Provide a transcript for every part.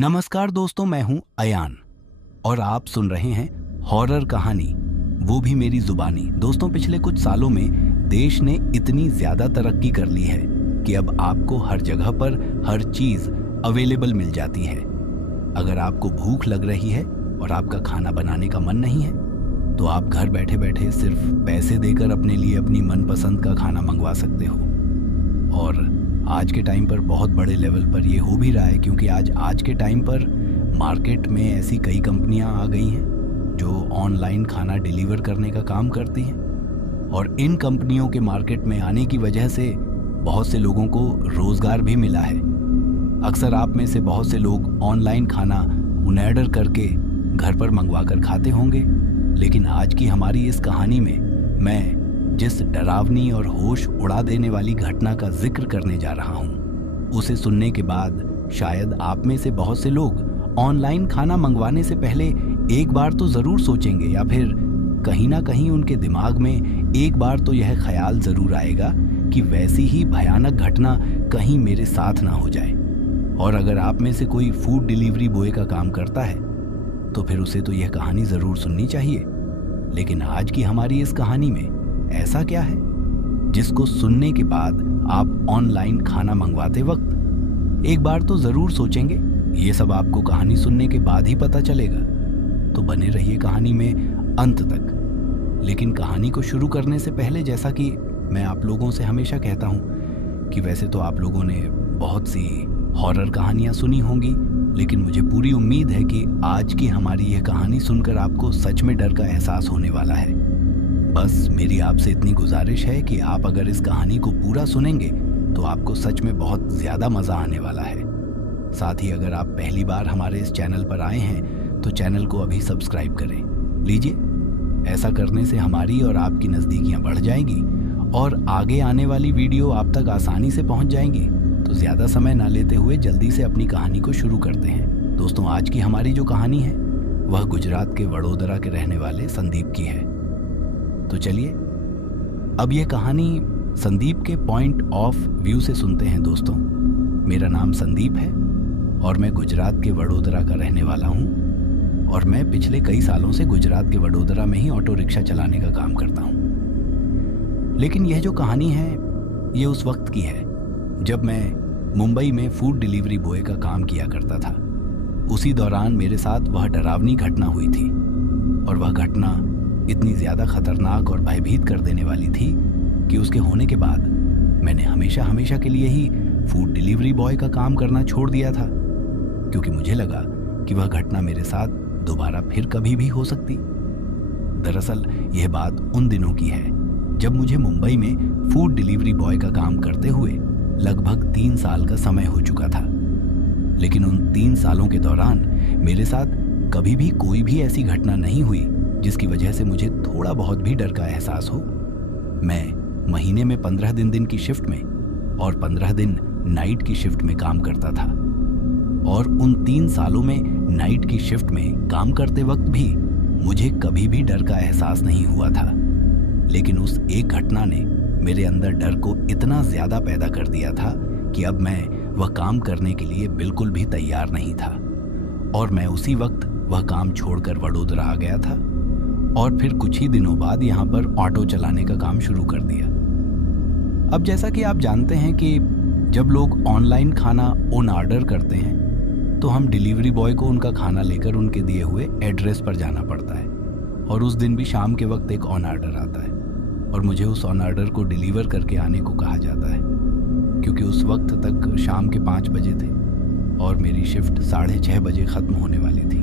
नमस्कार दोस्तों, मैं हूं अयान और आप सुन रहे हैं हॉरर कहानी, वो भी मेरी जुबानी। दोस्तों, पिछले कुछ सालों में देश ने इतनी ज्यादा तरक्की कर ली है कि अब आपको हर जगह पर हर चीज अवेलेबल मिल जाती है। अगर आपको भूख लग रही है और आपका खाना बनाने का मन नहीं है तो आप घर बैठे बैठे सिर्फ पैसे देकर अपने लिए अपनी मनपसंद का खाना मंगवा सकते हो। और आज के टाइम पर बहुत बड़े लेवल पर ये हो भी रहा है, क्योंकि आज के टाइम पर मार्केट में ऐसी कई कंपनियां आ गई हैं जो ऑनलाइन खाना डिलीवर करने का काम करती हैं। और इन कंपनियों के मार्केट में आने की वजह से बहुत से लोगों को रोज़गार भी मिला है। अक्सर आप में से बहुत से लोग ऑनलाइन खाना ऑर्डर करके घर पर मंगवा कर खाते होंगे, लेकिन आज की हमारी इस कहानी में मैं जिस डरावनी और होश उड़ा देने वाली घटना का जिक्र करने जा रहा हूं, उसे सुनने के बाद शायद आप में से बहुत से लोग ऑनलाइन खाना मंगवाने से पहले एक बार तो जरूर सोचेंगे, या फिर कहीं ना कहीं उनके दिमाग में एक बार तो यह ख्याल जरूर आएगा कि वैसी ही भयानक घटना कहीं मेरे साथ ना हो जाए। और अगर आप में से कोई फूड डिलीवरी बॉय का काम करता है तो फिर उसे तो यह कहानी जरूर सुननी चाहिए। लेकिन आज की हमारी इस कहानी में ऐसा क्या है जिसको सुनने के बाद आप ऑनलाइन खाना मंगवाते वक्त एक बार तो जरूर सोचेंगे? ये सब आपको कहानी सुनने के बाद ही पता चलेगा, तो बने रहिए कहानी में अंत तक। लेकिन कहानी को शुरू करने से पहले, जैसा कि मैं आप लोगों से हमेशा कहता हूं कि वैसे तो आप लोगों ने बहुत सी हॉरर कहानियां सुनी होंगी, लेकिन मुझे पूरी उम्मीद है कि आज की हमारी यह कहानी सुनकर आपको सच में डर का एहसास होने वाला है। बस मेरी आपसे इतनी गुजारिश है कि आप अगर इस कहानी को पूरा सुनेंगे तो आपको सच में बहुत ज़्यादा मज़ा आने वाला है। साथ ही अगर आप पहली बार हमारे इस चैनल पर आए हैं तो चैनल को अभी सब्सक्राइब करें लीजिए। ऐसा करने से हमारी और आपकी नज़दीकियाँ बढ़ जाएंगी और आगे आने वाली वीडियो आप तक आसानी से पहुँच जाएंगी। तो ज़्यादा समय ना लेते हुए जल्दी से अपनी कहानी को शुरू करते हैं। दोस्तों, आज की हमारी जो कहानी है वह गुजरात के वडोदरा के रहने वाले संदीप की है। तो चलिए अब यह कहानी संदीप के पॉइंट ऑफ व्यू से सुनते हैं। दोस्तों, मेरा नाम संदीप है और मैं गुजरात के वडोदरा का रहने वाला हूं। और मैं पिछले कई सालों से गुजरात के वडोदरा में ही ऑटो रिक्शा चलाने का काम करता हूं। लेकिन यह जो कहानी है ये उस वक्त की है जब मैं मुंबई में फूड डिलीवरी बॉय का काम किया करता था। उसी दौरान मेरे साथ वह डरावनी घटना हुई थी, और वह घटना इतनी ज़्यादा खतरनाक और भयभीत कर देने वाली थी कि उसके होने के बाद मैंने हमेशा के लिए ही फूड डिलीवरी बॉय का काम करना छोड़ दिया था, क्योंकि मुझे लगा कि वह घटना मेरे साथ दोबारा फिर कभी भी हो सकती। दरअसल यह बात उन दिनों की है जब मुझे मुंबई में फूड डिलीवरी बॉय का काम करते हुए लगभग 3 साल का समय हो चुका था। लेकिन उन 3 सालों के दौरान मेरे साथ कभी भी कोई भी ऐसी घटना नहीं हुई जिसकी वजह से मुझे थोड़ा बहुत भी डर का एहसास हो। मैं महीने में 15 दिन की शिफ्ट में और 15 दिन नाइट की शिफ्ट में काम करता था। और उन 3 सालों में नाइट की शिफ्ट में काम करते वक्त भी मुझे कभी भी डर का एहसास नहीं हुआ था। लेकिन उस एक घटना ने मेरे अंदर डर को इतना ज़्यादा पैदा कर दिया था कि अब मैं वह काम करने के लिए बिल्कुल भी तैयार नहीं था। और मैं उसी वक्त वह काम छोड़कर वडोदरा आ गया था और फिर कुछ ही दिनों बाद यहाँ पर ऑटो चलाने का काम शुरू कर दिया। अब जैसा कि आप जानते हैं कि जब लोग ऑनलाइन खाना ऑन ऑर्डर करते हैं तो हम डिलीवरी बॉय को उनका खाना लेकर उनके दिए हुए एड्रेस पर जाना पड़ता है। और उस दिन भी शाम के वक्त एक ऑन ऑर्डर आता है और मुझे उस ऑन ऑर्डर को डिलीवर करके आने को कहा जाता है, क्योंकि उस वक्त तक शाम के 5 बजे थे और मेरी शिफ्ट 6:30 बजे ख़त्म होने वाली थी।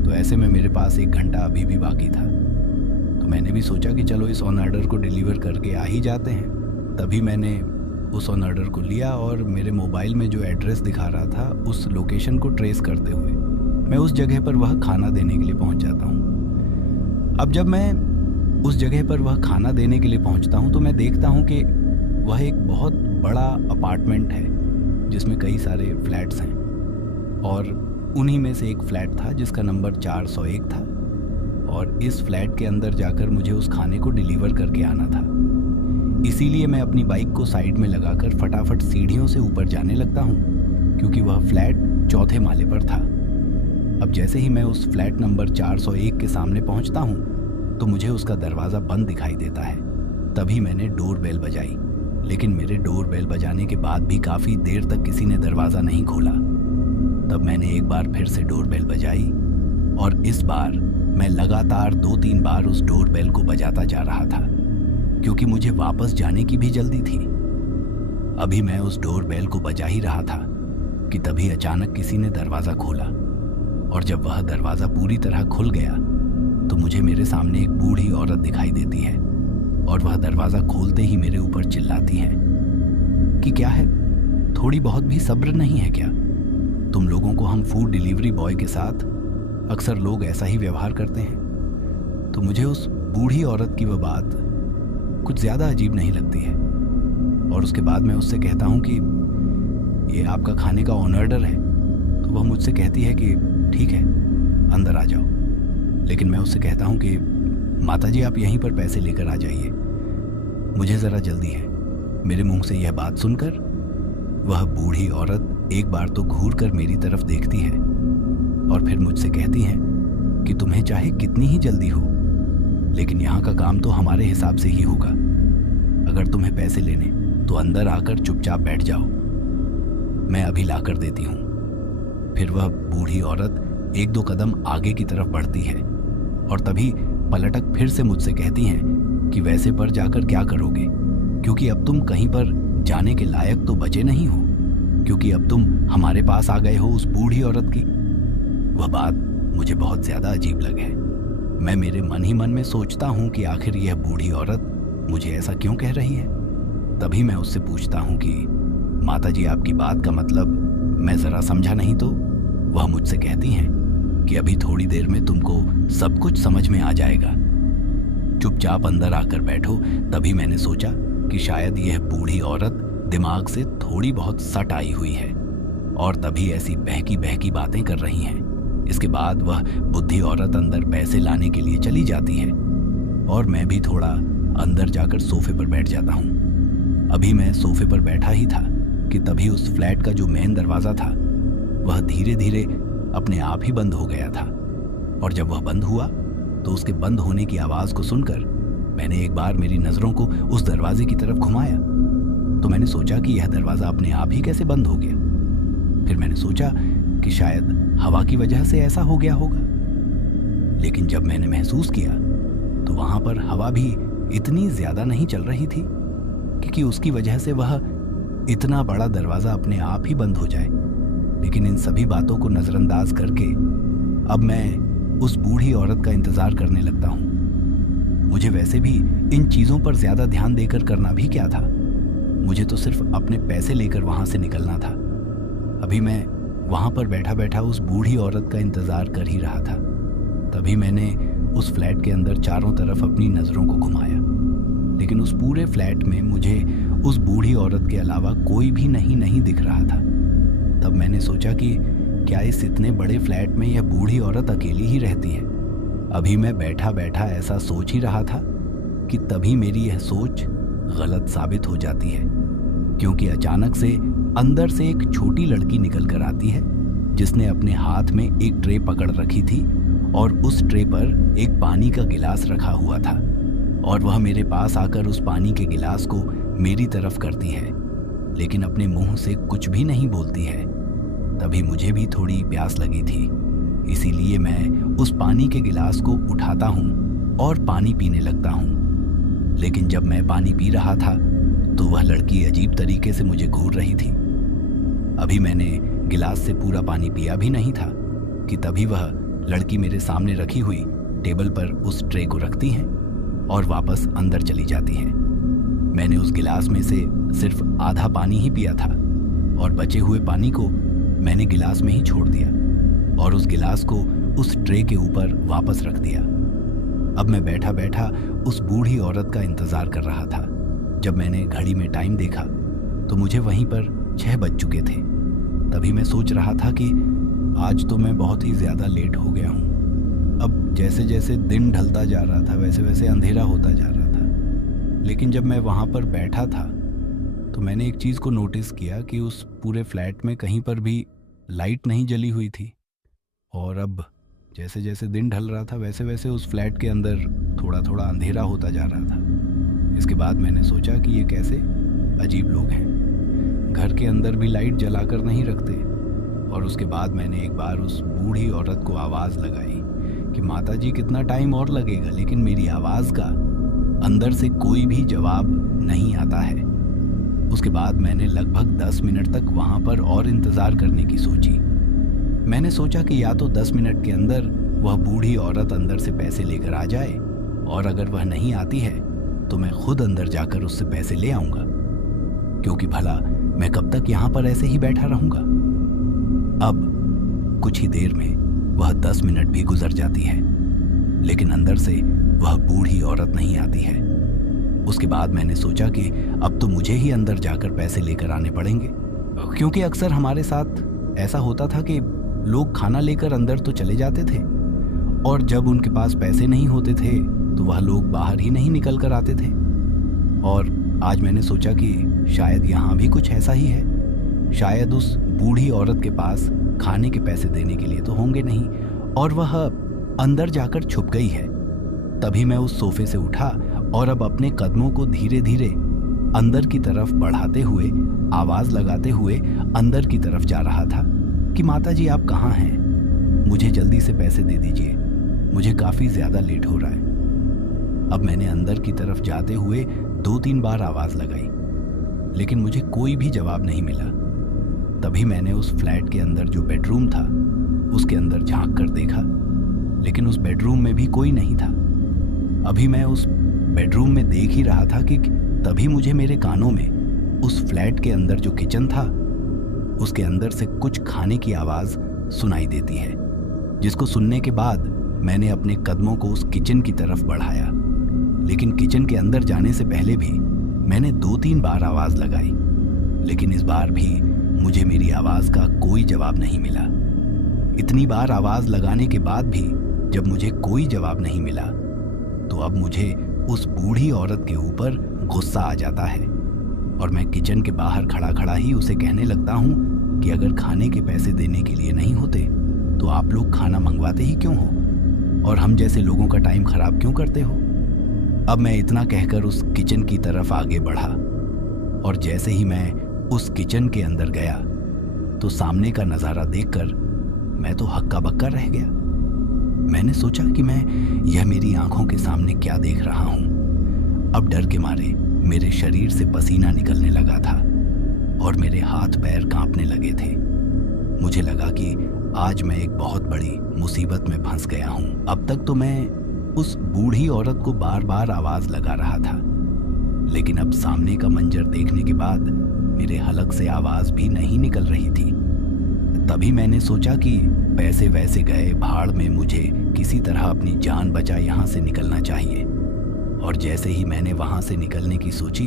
तो ऐसे में मेरे पास 1 घंटा अभी भी बाकी था। तो मैंने भी सोचा कि चलो इस ऑन ऑर्डर को डिलीवर करके आ ही जाते हैं। तभी मैंने उस ऑन ऑर्डर को लिया और मेरे मोबाइल में जो एड्रेस दिखा रहा था उस लोकेशन को ट्रेस करते हुए मैं उस जगह पर वह खाना देने के लिए पहुंच जाता हूं। अब जब मैं उस जगह पर वह खाना देने के लिए पहुंचता हूं तो मैं देखता हूं कि वह एक बहुत बड़ा अपार्टमेंट है जिसमें कई सारे फ्लैट्स हैं, और उन्हीं में से एक फ्लैट था जिसका नंबर 401 था। और इस फ्लैट के अंदर जाकर मुझे उस खाने को डिलीवर करके आना था। इसीलिए मैं अपनी बाइक को साइड में लगाकर फटाफट सीढ़ियों से ऊपर जाने लगता हूँ, क्योंकि वह फ्लैट चौथे माले पर था। अब जैसे ही मैं उस फ्लैट नंबर 401 के सामने पहुंचता हूं तो मुझे उसका दरवाज़ा बंद दिखाई देता है। तभी मैंने डोर बेल बजाई, लेकिन मेरे डोर बेल बजाने के बाद भी काफ़ी देर तक किसी ने दरवाज़ा नहीं खोला। तब मैंने एक बार फिर से डोर बेल बजाई और इस बार मैं लगातार 2-3 बार उस डोर बेल को बजाता जा रहा था, क्योंकि मुझे वापस जाने की भी जल्दी थी। अभी मैं उस डोर बेल को बजा ही रहा था कि तभी अचानक किसी ने दरवाज़ा खोला, और जब वह दरवाज़ा पूरी तरह खुल गया तो मुझे मेरे सामने एक बूढ़ी औरत दिखाई देती है, और वह दरवाज़ा खोलते ही मेरे ऊपर चिल्लाती है कि क्या है, थोड़ी बहुत भी सब्र नहीं है क्या? तुम लोगों को हम फूड डिलीवरी बॉय के साथ अक्सर लोग ऐसा ही व्यवहार करते हैं। तो मुझे उस बूढ़ी औरत की वह बात कुछ ज़्यादा अजीब नहीं लगती है, और उसके बाद मैं उससे कहता हूँ कि ये आपका खाने का ऑन ऑर्डर है। तो वह मुझसे कहती है कि ठीक है, अंदर आ जाओ। लेकिन मैं उससे कहता हूँ कि माता जी, आप यहीं पर पैसे लेकर आ जाइए, मुझे ज़रा जल्दी है। मेरे मुंह से यह बात सुनकर वह बूढ़ी औरत एक बार तो घूर कर मेरी तरफ देखती है और फिर मुझसे कहती है कि तुम्हें चाहे कितनी ही जल्दी हो, लेकिन यहाँ का काम तो हमारे हिसाब से ही होगा। अगर तुम्हें पैसे लेने तो अंदर आकर चुपचाप बैठ जाओ, मैं अभी ला कर देती हूँ। फिर वह बूढ़ी औरत 1-2 कदम आगे की तरफ बढ़ती है और तभी पलटक फिर से मुझसे कहती हैं कि वैसे पर जाकर क्या करोगे, क्योंकि अब तुम कहीं पर जाने के लायक तो बचे नहीं हो, क्योंकि अब तुम हमारे पास आ गए हो उस बूढ़ी औरत की। वह बात मुझे बहुत ज़्यादा अजीब लगे। मैं मेरे मन ही मन में सोचता हूँ कि आखिर यह बूढ़ी औरत मुझे ऐसा क्यों कह रही है। तभी मैं उससे पूछता हूँ कि माता जी, आपकी बात का मतलब मैं ज़रा समझा नहीं। तो वह मुझसे कहती हैं कि अभी थोड़ी देर में तुमको सब कुछ समझ में आ जाएगा, चुपचाप अंदर आकर बैठो। तभी मैंने सोचा कि शायद यह बूढ़ी औरत दिमाग से थोड़ी बहुत सट आई हुई है और तभी ऐसी बहकी बहकी बातें कर रही हैं। इसके बाद वह बुद्धि औरत अंदर पैसे लाने के लिए चली जाती है और मैं भी थोड़ा अंदर जाकर सोफे पर बैठ जाता हूँ। अभी मैं सोफे पर बैठा ही था कि तभी उस फ्लैट का जो मेन दरवाज़ा था वह धीरे धीरे अपने आप ही बंद हो गया था, और जब वह बंद हुआ तो उसके बंद होने की आवाज़ को सुनकर मैंने एक बार मेरी नज़रों को उस दरवाजे की तरफ घुमाया तो मैंने सोचा कि यह दरवाज़ा अपने आप ही कैसे बंद हो गया। फिर मैंने सोचा कि शायद हवा की वजह से ऐसा हो गया होगा, लेकिन जब मैंने महसूस किया तो वहाँ पर हवा भी इतनी ज़्यादा नहीं चल रही थी कि उसकी वजह से वह इतना बड़ा दरवाज़ा अपने आप ही बंद हो जाए। लेकिन इन सभी बातों को नज़रअंदाज करके अब मैं उस बूढ़ी औरत का इंतज़ार करने लगता हूँ। मुझे वैसे भी इन चीज़ों पर ज़्यादा ध्यान देकर करना भी क्या था, मुझे तो सिर्फ अपने पैसे लेकर वहाँ से निकलना था। अभी मैं वहाँ पर बैठा बैठा उस बूढ़ी औरत का इंतज़ार कर ही रहा था। तभी मैंने उस फ्लैट के अंदर चारों तरफ अपनी नज़रों को घुमाया, लेकिन उस पूरे फ्लैट में मुझे उस बूढ़ी औरत के अलावा कोई भी नहीं दिख रहा था। तब मैंने सोचा कि क्या इस इतने बड़े फ्लैट में यह बूढ़ी औरत अकेली ही रहती है। अभी मैं बैठा बैठा ऐसा सोच ही रहा था कि तभी मेरी यह सोच गलत साबित हो जाती है, क्योंकि अचानक से अंदर से एक छोटी लड़की निकल कर आती है जिसने अपने हाथ में एक ट्रे पकड़ रखी थी और उस ट्रे पर एक पानी का गिलास रखा हुआ था, और वह मेरे पास आकर उस पानी के गिलास को मेरी तरफ करती है, लेकिन अपने मुंह से कुछ भी नहीं बोलती है। तभी मुझे भी थोड़ी प्यास लगी थी, इसीलिए मैं उस पानी के गिलास को उठाता हूँ और पानी पीने लगता हूँ। लेकिन जब मैं पानी पी रहा था तो वह लड़की अजीब तरीके से मुझे घूर रही थी। अभी मैंने गिलास से पूरा पानी पिया भी नहीं था कि तभी वह लड़की मेरे सामने रखी हुई टेबल पर उस ट्रे को रखती है और वापस अंदर चली जाती है। मैंने उस गिलास में से सिर्फ आधा पानी ही पिया था और बचे हुए पानी को मैंने गिलास में ही छोड़ दिया और उस गिलास को उस ट्रे के ऊपर वापस रख दिया। अब मैं बैठा बैठा उस बूढ़ी औरत का इंतज़ार कर रहा था। जब मैंने घड़ी में टाइम देखा तो मुझे वहीं पर 6 बज चुके थे। तभी मैं सोच रहा था कि आज तो मैं बहुत ही ज़्यादा लेट हो गया हूँ। अब जैसे जैसे दिन ढलता जा रहा था वैसे वैसे अंधेरा होता जा रहा था। लेकिन जब मैं वहाँ पर बैठा था तो मैंने एक चीज़ को नोटिस किया कि उस पूरे फ्लैट में कहीं पर भी लाइट नहीं जली हुई थी। और अब जैसे जैसे दिन ढल रहा था वैसे वैसे उस फ्लैट के अंदर थोड़ा थोड़ा अंधेरा होता जा रहा था। इसके बाद मैंने सोचा कि ये कैसे अजीब लोग हैं, घर के अंदर भी लाइट जलाकर नहीं रखते। और उसके बाद मैंने एक बार उस बूढ़ी औरत को आवाज़ लगाई कि माताजी कितना टाइम और लगेगा, लेकिन मेरी आवाज़ का अंदर से कोई भी जवाब नहीं आता है। उसके बाद मैंने लगभग 10 मिनट तक वहाँ पर और इंतज़ार करने की सोची। मैंने सोचा कि या तो 10 मिनट के अंदर वह बूढ़ी औरत अंदर से पैसे लेकर आ जाए, और अगर वह नहीं आती है तो मैं खुद अंदर जाकर उससे पैसे ले आऊँगा, क्योंकि भला मैं कब तक यहाँ पर ऐसे ही बैठा रहूँगा। अब कुछ ही देर में वह 10 मिनट भी गुजर जाती है, लेकिन अंदर से वह बूढ़ी औरत नहीं आती है। उसके बाद मैंने सोचा कि अब तो मुझे ही अंदर जाकर पैसे लेकर आने पड़ेंगे, क्योंकि अक्सर हमारे साथ ऐसा होता था कि लोग खाना लेकर अंदर तो चले जाते थे, और जब उनके पास पैसे नहीं होते थे तो वह लोग बाहर ही नहीं निकल कर आते थे। और आज मैंने सोचा कि शायद यहाँ भी कुछ ऐसा ही है। शायद उस बूढ़ी औरत के पास खाने के पैसे देने के लिए तो होंगे नहीं, और वह अंदर जाकर छुप गई है। तभी मैं उस सोफे से उठा और अब अपने कदमों को धीरे धीरे अंदर की तरफ बढ़ाते हुए आवाज़ लगाते हुए अंदर की तरफ जा रहा था कि माताजी आप कहाँ हैं, मुझे जल्दी से पैसे दे दीजिए, मुझे काफ़ी ज़्यादा लेट हो रहा है। अब मैंने अंदर की तरफ जाते हुए 2-3 बार आवाज़ लगाई, लेकिन मुझे कोई भी जवाब नहीं मिला। तभी मैंने उस फ्लैट के अंदर जो बेडरूम था उसके अंदर झांक कर देखा, लेकिन उस बेडरूम में भी कोई नहीं था। अभी मैं उस बेडरूम में देख ही रहा था कि तभी मुझे मेरे कानों में उस फ्लैट के अंदर जो किचन था उसके अंदर से कुछ खाने की आवाज़ सुनाई देती है, जिसको सुनने के बाद मैंने अपने कदमों को उस किचन की तरफ बढ़ाया। लेकिन किचन के अंदर जाने से पहले भी मैंने 2-3 बार आवाज़ लगाई, लेकिन इस बार भी मुझे मेरी आवाज़ का कोई जवाब नहीं मिला। इतनी बार आवाज़ लगाने के बाद भी जब मुझे कोई जवाब नहीं मिला तो अब मुझे उस बूढ़ी औरत के ऊपर गुस्सा आ जाता है, और मैं किचन के बाहर खड़ा खड़ा ही उसे कहने लगता हूँ कि अगर खाने के पैसे देने के लिए नहीं होते तो आप लोग खाना मंगवाते ही क्यों हो, और हम जैसे लोगों का टाइम खराब क्यों करते हो। अब मैं इतना कहकर उस किचन की तरफ आगे बढ़ा, और जैसे ही मैं उस किचन के अंदर गया तो सामने का नज़ारा देखकर मैं तो हक्का बक्का रह गया। मैंने सोचा कि मैं यह मेरी आंखों के सामने क्या देख रहा हूँ। अब डर के मारे मेरे शरीर से पसीना निकलने लगा था और मेरे हाथ पैर कांपने लगे थे। मुझे लगा कि आज मैं एक बहुत बड़ी मुसीबत में फंस गया हूँ। अब तक तो मैं उस बूढ़ी औरत को बार बार आवाज़ लगा रहा था, लेकिन अब सामने का मंजर देखने के बाद मेरे हलक से आवाज़ भी नहीं निकल रही थी। तभी मैंने सोचा कि पैसे वैसे गए भाड़ में, मुझे किसी तरह अपनी जान बचा यहाँ से निकलना चाहिए। और जैसे ही मैंने वहाँ से निकलने की सोची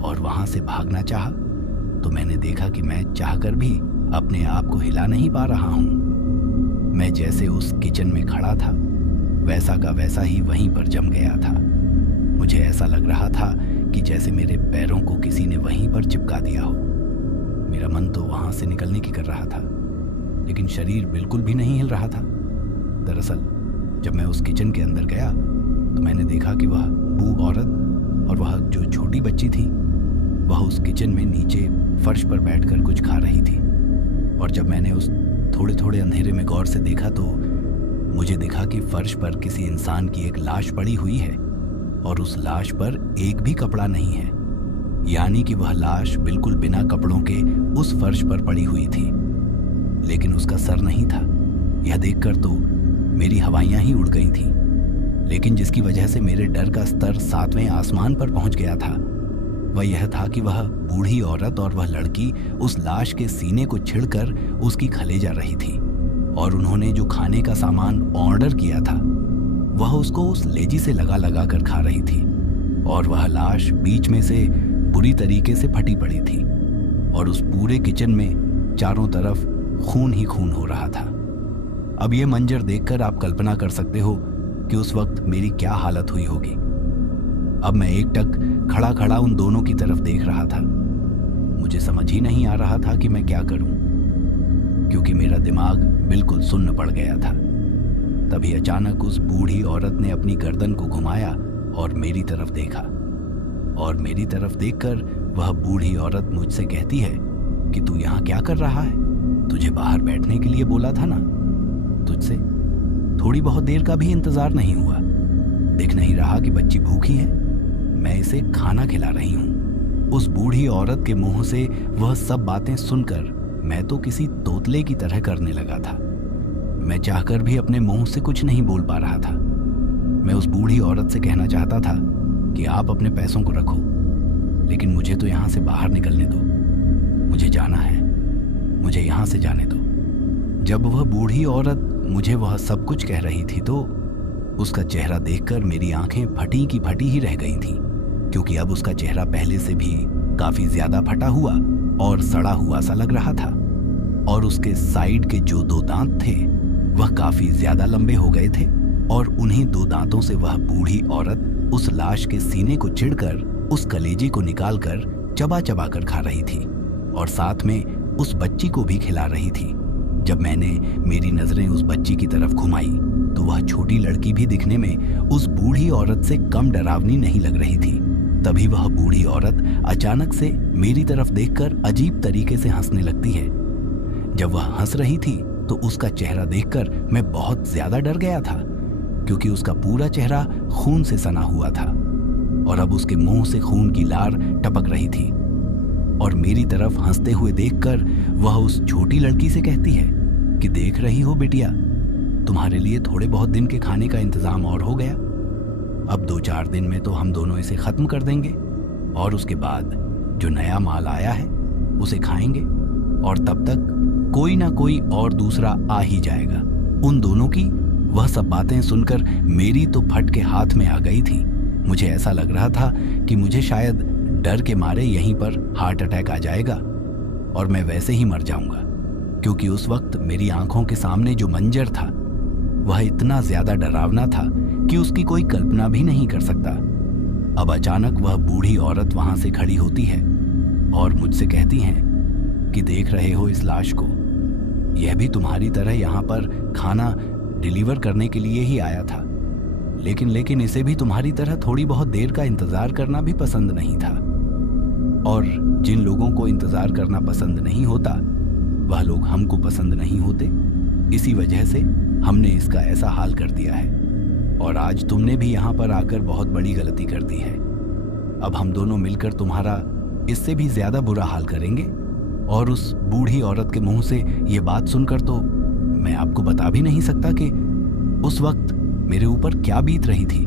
और वहाँ से भागना चाहा तो मैंने देखा कि मैं चाहकर भी अपने आप को हिला नहीं पा रहा हूँ। मैं जैसे उस किचन में खड़ा था वैसा का वैसा ही वहीं पर जम गया था। मुझे ऐसा लग रहा था कि जैसे मेरे पैरों को किसी ने वहीं पर चिपका दिया हो। मेरा मन तो वहाँ से निकलने की कर रहा था, लेकिन शरीर बिल्कुल भी नहीं हिल रहा था। दरअसल जब मैं उस किचन के अंदर गया तो मैंने देखा कि वह बूढ़ी औरत और वह जो छोटी बच्ची थी वह उस किचन में नीचे फर्श पर बैठकर कुछ खा रही थी। और जब मैंने उस थोड़े थोड़े अंधेरे में गौर से देखा तो मुझे दिखा कि फर्श पर किसी इंसान की एक लाश पड़ी हुई है, और उस लाश पर एक भी कपड़ा नहीं है, यानी कि वह लाश बिल्कुल बिना कपड़ों के उस फर्श पर पड़ी हुई थी। लेकिन उसका सर नहीं था। यह देखकर तो मेरी हवाइयां ही उड़ गई थीं। लेकिन जिसकी वजह से मेरे डर का स्तर 7वें आसमान पर पहुंच गया था वह यह था कि वह बूढ़ी औरत और वह लड़की उस लाश के सीने को छिड़कर उसकी खलेजा रही थी, और उन्होंने जो खाने का सामान ऑर्डर किया था वह उसको उस लेजी से लगा लगा कर खा रही थी, और वह लाश बीच में से बुरी तरीके से फटी पड़ी थी, और उस पूरे किचन में चारों तरफ खून ही खून हो रहा था। अब ये मंजर देखकर आप कल्पना कर सकते हो कि उस वक्त मेरी क्या हालत हुई होगी। अब मैं एकटक खड़ा खड़ा उन दोनों की तरफ देख रहा था। मुझे समझ ही नहीं आ रहा था कि मैं क्या करूं। क्योंकि मेरा दिमाग बिल्कुल सुन्न पड़ गया था। तभी अचानक उस बूढ़ी औरत ने अपनी गर्दन को घुमाया और मेरी तरफ देखा, और मेरी तरफ देखकर वह बूढ़ी औरत मुझसे कहती है कि तू यहाँ क्या कर रहा है? तुझे बाहर बैठने के लिए बोला था ना। तुझसे थोड़ी बहुत देर का भी इंतजार नहीं हुआ। दिख नहीं रहा कि बच्ची भूखी है? मैं इसे खाना खिला रही हूँ। उस बूढ़ी औरत के मुंह से वह सब बातें सुनकर मैं तो किसी तोतले की तरह करने लगा था। मैं चाहकर भी अपने मुंह से कुछ नहीं बोल पा रहा था। मैं उस बूढ़ी औरत से कहना चाहता था कि आप अपने पैसों को रखो, लेकिन मुझे तो यहाँ से बाहर निकलने दो। मुझे जाना है, मुझे यहाँ से जाने दो। जब वह बूढ़ी औरत मुझे वह सब कुछ कह रही थी तो उसका चेहरा देखकर मेरी आंखें फटी की फटी ही रह गई थीं, क्योंकि अब उसका चेहरा पहले से भी काफी ज्यादा फटा हुआ और सड़ा हुआ सा लग रहा था, और उसके साइड के जो 2 दांत थे वह काफी ज्यादा लंबे हो गए थे, और उन्हीं 2 दांतों से वह बूढ़ी औरत उस लाश के सीने को चिढ़कर उस कलेजे को निकालकर चबा चबा कर खा रही थी, और साथ में उस बच्ची को भी खिला रही थी। जब मैंने मेरी नजरें उस बच्ची की तरफ घुमाई तो वह छोटी लड़की भी दिखने में उस बूढ़ी औरत से कम डरावनी नहीं लग रही थी। तभी वह बूढ़ी औरत अचानक से मेरी तरफ देखकर अजीब तरीके से हंसने लगती है। जब वह हंस रही थी तो उसका चेहरा देखकर मैं बहुत ज्यादा डर गया था, क्योंकि उसका पूरा चेहरा खून से सना हुआ था, और अब उसके मुंह से खून की लार टपक रही थी। और मेरी तरफ हंसते हुए देखकर वह उस छोटी लड़की से कहती है कि देख रही हो बिटिया, तुम्हारे लिए थोड़े बहुत दिन के खाने का इंतजाम और हो गया। अब 2-4 दिन में तो हम दोनों इसे खत्म कर देंगे, और उसके बाद जो नया माल आया है उसे खाएंगे, और तब तक कोई ना कोई और दूसरा आ ही जाएगा। उन दोनों की वह सब बातें सुनकर मेरी तो फट के हाथ में आ गई थी। मुझे ऐसा लग रहा था कि मुझे शायद डर के मारे यहीं पर हार्ट अटैक आ जाएगा और मैं वैसे ही मर जाऊंगा, क्योंकि उस वक्त मेरी आंखों के सामने जो मंजर था वह इतना ज्यादा डरावना था कि उसकी कोई कल्पना भी नहीं कर सकता। अब अचानक वह बूढ़ी औरत वहां से खड़ी होती है और मुझसे कहती हैं कि देख रहे हो इस लाश को, यह भी तुम्हारी तरह यहाँ पर खाना डिलीवर करने के लिए ही आया था, लेकिन इसे भी तुम्हारी तरह थोड़ी बहुत देर का इंतजार करना भी पसंद नहीं था। और जिन लोगों को इंतजार करना पसंद नहीं होता वह लोग हमको पसंद नहीं होते, इसी वजह से हमने इसका ऐसा हाल कर दिया है, और आज तुमने भी यहाँ पर आकर बहुत बड़ी गलती कर दी है। अब हम दोनों मिलकर तुम्हारा इससे भी ज्यादा बुरा हाल करेंगे। और उस बूढ़ी औरत के मुंह से ये बात सुनकर तो मैं आपको बता भी नहीं सकता कि उस वक्त मेरे ऊपर क्या बीत रही थी।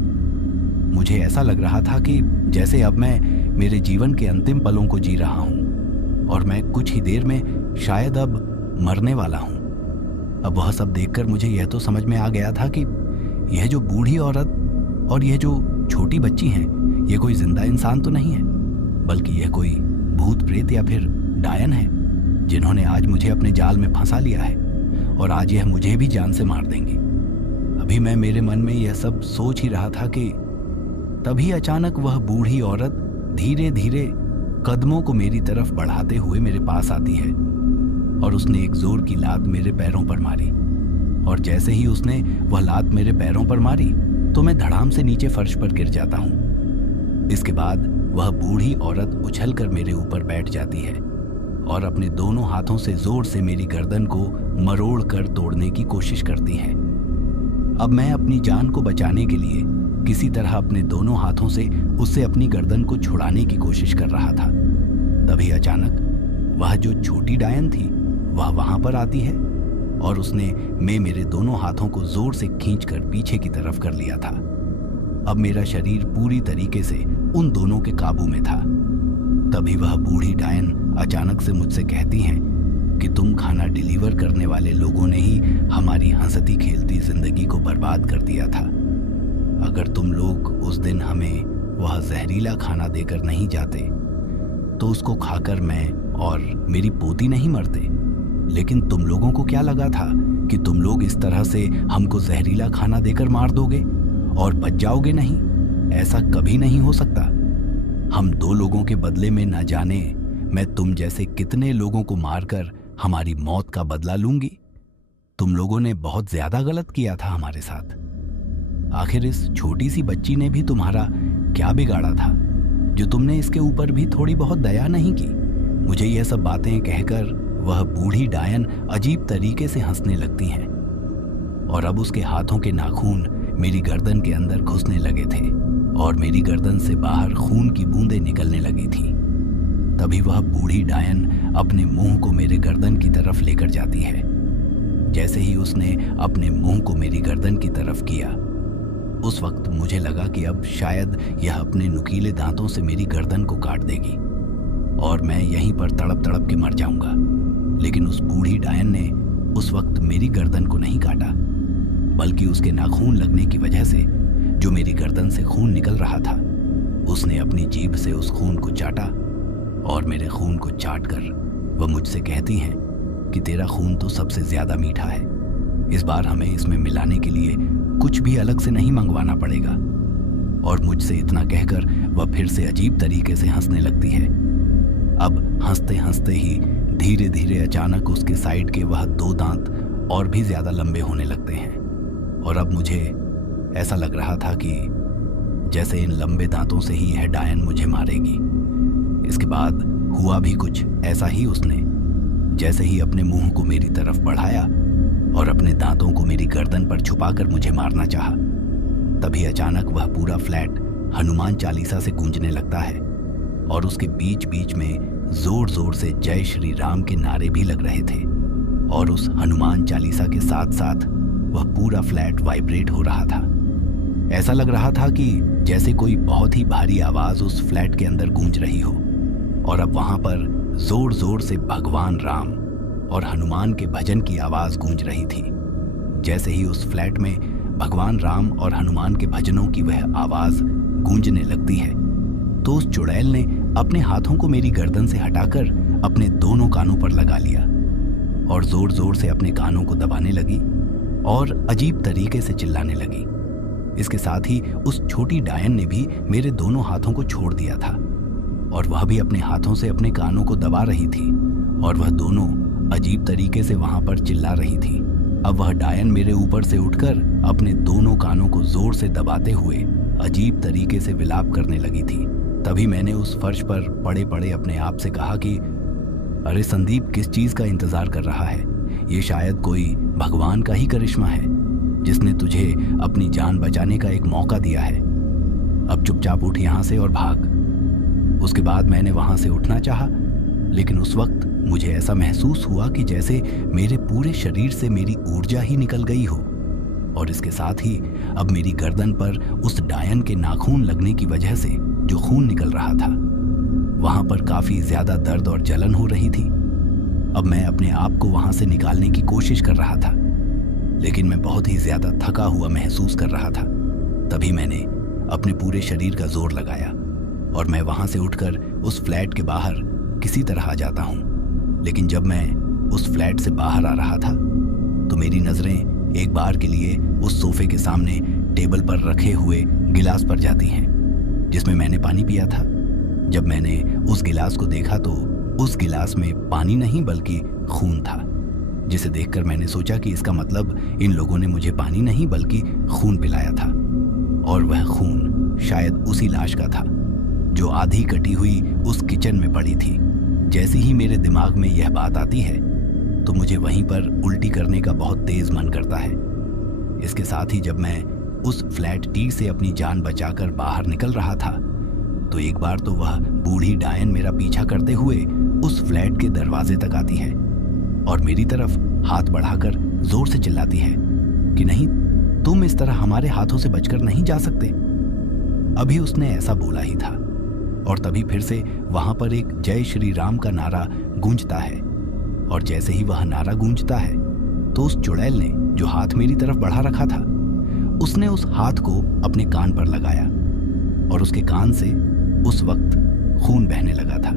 मुझे ऐसा लग रहा था कि जैसे अब मैं मेरे जीवन के अंतिम पलों को जी रहा हूं और मैं कुछ ही देर में शायद अब मरने वाला हूं। अब वह सब देखकर मुझे यह तो समझ में आ गया था कि यह जो बूढ़ी औरत और यह जो छोटी बच्ची हैं, यह कोई जिंदा इंसान तो नहीं है, बल्कि यह कोई भूत प्रेत या फिर डायन है, जिन्होंने आज मुझे अपने जाल में फंसा लिया है और आज यह मुझे भी जान से मार देंगे। अभी मैं मेरे मन में यह सब सोच ही रहा था कि तभी अचानक वह बूढ़ी औरत धीरे धीरे कदमों को मेरी तरफ बढ़ाते हुए मेरे पास आती है और उसने एक जोर की लात मेरे पैरों पर मारी। और जैसे ही उसने वह लात मेरे पैरों पर मारी तो मैं धड़ाम से नीचे फर्श पर गिर जाता हूँ। इसके बाद वह बूढ़ी औरत उछलकर मेरे ऊपर बैठ जाती है और अपने दोनों हाथों से जोर से मेरी गर्दन को मरोड़ कर तोड़ने की कोशिश करती है। अब मैं अपनी जान को बचाने के लिए किसी तरह अपने दोनों हाथों से उससे अपनी गर्दन को छुड़ाने की कोशिश कर रहा था। तभी अचानक वह जो छोटी डायन थी वह वहां पर आती है और उसने मेरे दोनों हाथों को जोर से खींचकर पीछे की तरफ कर लिया था। अब मेरा शरीर पूरी तरीके से उन दोनों के काबू में था। तभी वह बूढ़ी डायन अचानक से मुझसे कहती हैं कि तुम खाना डिलीवर करने वाले लोगों ने ही हमारी हंसती खेलती जिंदगी को बर्बाद कर दिया था। अगर तुम लोग उस दिन हमें वह जहरीला खाना देकर नहीं जाते तो उसको खाकर मैं और मेरी पोती नहीं मरते। लेकिन तुम लोगों को क्या लगा था कि तुम लोग इस तरह से हमको जहरीला खाना देकर मार दोगे और बच जाओगे? नहीं, ऐसा कभी नहीं हो सकता। हम 2 लोगों के बदले में न जाने मैं तुम जैसे कितने लोगों को मारकर हमारी मौत का बदला लूंगी। तुम लोगों ने बहुत ज्यादा गलत किया था हमारे साथ। आखिर इस छोटी सी बच्ची ने भी तुम्हारा क्या बिगाड़ा था जो तुमने इसके ऊपर भी थोड़ी बहुत दया नहीं की। मुझे यह सब बातें कहकर वह बूढ़ी डायन अजीब तरीके से हंसने लगती हैं और अब उसके हाथों के नाखून मेरी गर्दन के अंदर घुसने लगे थे और मेरी गर्दन से बाहर खून की बूंदें निकलने लगी थी। तभी वह बूढ़ी डायन अपने मुंह को मेरे गर्दन की तरफ लेकर जाती है। जैसे ही उसने अपने मुंह को मेरी गर्दन की तरफ किया, उस वक्त मुझे लगा कि अब शायद यह अपने नुकीले दांतों से मेरी गर्दन को काट देगी और मैं यहीं पर तड़प तड़प के मर जाऊंगा। लेकिन उस बूढ़ी डायन ने उस वक्त मेरी गर्दन को नहीं काटा, बल्कि उसके नाखून लगने की वजह से जो मेरी गर्दन से खून निकल रहा था, उसने अपनी जीभ से उस खून को चाटा और मेरे खून को चाट कर वह मुझसे कहती हैं कि तेरा खून तो सबसे ज्यादा मीठा है, इस बार हमें इसमें मिलाने के लिए कुछ भी अलग से नहीं मंगवाना पड़ेगा। और मुझसे इतना कहकर वह फिर से अजीब तरीके से हंसने लगती है। अब हंसते हंसते ही धीरे धीरे अचानक उसके साइड के वह 2 दांत और भी ज्यादा लंबे होने लगते हैं और अब मुझे ऐसा लग रहा था कि जैसे इन लंबे दांतों से ही यह डायन मुझे मारेगी। इसके बाद हुआ भी कुछ ऐसा ही। उसने जैसे ही अपने मुंह को मेरी तरफ बढ़ाया और अपने दांतों को मेरी गर्दन पर छुपाकर मुझे मारना चाहा, तभी अचानक वह पूरा फ्लैट हनुमान चालीसा से गूंजने लगता है और उसके बीच बीच में जोर जोर से जय श्री राम के नारे भी लग रहे थे और उस हनुमान चालीसा के साथ साथ वह पूरा फ्लैट वाइब्रेट हो रहा था। ऐसा लग रहा था कि जैसे कोई बहुत ही भारी आवाज उस फ्लैट के अंदर गूंज रही हो और अब वहां पर जोर जोर से भगवान राम और हनुमान के भजन की आवाज गूंज रही थी। जैसे ही उस फ्लैट में भगवान राम और हनुमान के भजनों की वह आवाज गूंजने लगती है, तो उस चुड़ैल ने अपने हाथों को मेरी गर्दन से हटाकर अपने दोनों कानों पर लगा लिया और जोर जोर से अपने कानों को दबाने लगी और अजीब तरीके से चिल्लाने लगी। इसके साथ ही उस छोटी डायन ने भी मेरे दोनों हाथों को छोड़ दिया था और वह भी अपने हाथों से अपने कानों को दबा रही थी और वह दोनों अजीब तरीके से वहां पर चिल्ला रही थी। अब वह डायन मेरे ऊपर से उठकर अपने दोनों कानों को जोर से दबाते हुए अजीब तरीके से विलाप करने लगी थी। तभी मैंने उस फर्श पर पड़े पड़े अपने आप से कहा कि अरे संदीप, किस चीज का इंतजार कर रहा है? ये शायद कोई भगवान का ही करिश्मा है जिसने तुझे अपनी जान बचाने का एक मौका दिया है। अब चुपचाप उठ यहाँ से और भाग। उसके बाद मैंने वहां से उठना चाहा, लेकिन उस वक्त मुझे ऐसा महसूस हुआ कि जैसे मेरे पूरे शरीर से मेरी ऊर्जा ही निकल गई हो और इसके साथ ही अब मेरी गर्दन पर उस डायन के नाखून लगने की वजह से जो खून निकल रहा था, वहां पर काफी ज्यादा दर्द और जलन हो रही थी। अब मैं अपने आप को वहां से निकालने की कोशिश कर रहा था, लेकिन मैं बहुत ही ज्यादा थका हुआ महसूस कर रहा था। तभी मैंने अपने पूरे शरीर का जोर लगाया और मैं वहां से उठकर उस फ्लैट के बाहर किसी तरह आ जाता हूं। लेकिन जब मैं उस फ्लैट से बाहर आ रहा था तो मेरी नजरें एक बार के लिए उस सोफे के सामने टेबल पर रखे हुए गिलास पर जाती हैं जिसमें मैंने पानी पिया था। जब मैंने उस गिलास को देखा तो उस गिलास में पानी नहीं बल्कि खून था, जिसे देखकर मैंने सोचा कि इसका मतलब इन लोगों ने मुझे पानी नहीं बल्कि खून पिलाया था और वह खून शायद उसी लाश का था जो आधी कटी हुई उस किचन में पड़ी थी। जैसे ही मेरे दिमाग में यह बात आती है तो मुझे वहीं पर उल्टी करने का बहुत तेज मन करता है। इसके साथ ही जब मैं उस फ्लैट टी से अपनी जान बचाकर बाहर निकल रहा था तो एक बार तो वह बूढ़ी डायन मेरा पीछा करते हुए उस फ्लैट के दरवाजे तक आती है और मेरी तरफ हाथ बढ़ाकर जोर से चिल्लाती है कि नहीं, तुम इस तरह हमारे हाथों से बचकर नहीं जा सकते। अभी उसने ऐसा बोला ही था और तभी फिर से वहां पर एक जय श्री राम का नारा गूंजता है और जैसे ही वह नारा गूंजता है तो उस चुड़ैल ने जो हाथ मेरी तरफ बढ़ा रखा था उसने उस हाथ को अपने कान पर लगाया और उसके कान से उस वक्त खून बहने लगा था।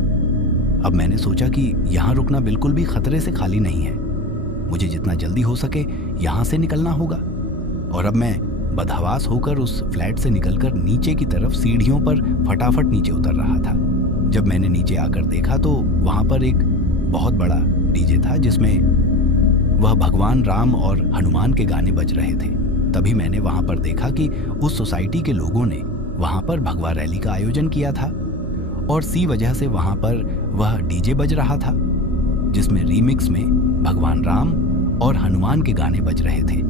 अब मैंने सोचा कि यहां रुकना बिल्कुल भी खतरे से खाली नहीं है, मुझे जितना जल्दी हो सके यहां से निकलना होगा। और अब मैं बदहवास होकर उस फ्लैट से निकलकर नीचे की तरफ सीढ़ियों पर फटाफट नीचे उतर रहा था। जब मैंने नीचे आकर देखा तो वहां पर एक बहुत बड़ा डीजे था जिसमें वह भगवान राम और हनुमान के गाने बज रहे थे। तभी मैंने वहां पर देखा कि उस सोसाइटी के लोगों ने वहां पर भगवा रैली का आयोजन किया था और सी वजह से वहां पर वह डीजे बज रहा था जिसमें रीमिक्स में भगवान राम और हनुमान के गाने बज रहे थे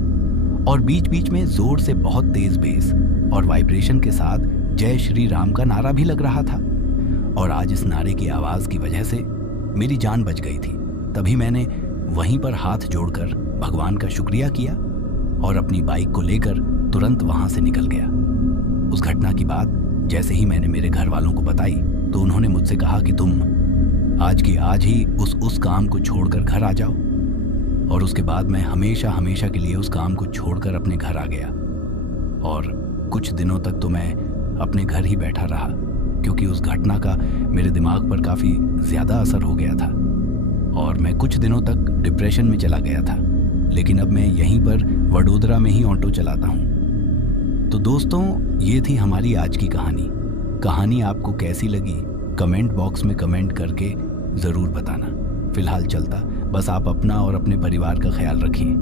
और बीच बीच में जोर से बहुत तेज बेस और वाइब्रेशन के साथ जय श्री राम का नारा भी लग रहा था। और आज इस नारे की आवाज की वजह से मेरी जान बच गई थी। तभी मैंने वहीं पर हाथ जोड़कर भगवान का शुक्रिया किया और अपनी बाइक को लेकर तुरंत वहां से निकल गया। उस घटना की बात जैसे ही मैंने मेरे घर वालों को बताई तो उन्होंने मुझसे कहा कि तुम आज की आज ही उस काम को छोड़कर घर आ जाओ। और उसके बाद मैं हमेशा हमेशा के लिए उस काम को छोड़कर अपने घर आ गया और कुछ दिनों तक तो मैं अपने घर ही बैठा रहा क्योंकि उस घटना का मेरे दिमाग पर काफ़ी ज़्यादा असर हो गया था और मैं कुछ दिनों तक डिप्रेशन में चला गया था। लेकिन अब मैं यहीं पर वडोदरा में ही ऑटो चलाता हूँ। तो दोस्तों, ये थी हमारी आज की कहानी। कहानी आपको कैसी लगी कमेंट बॉक्स में कमेंट करके ज़रूर बताना। फिलहाल चलता, बस आप अपना और अपने परिवार का ख्याल रखिए।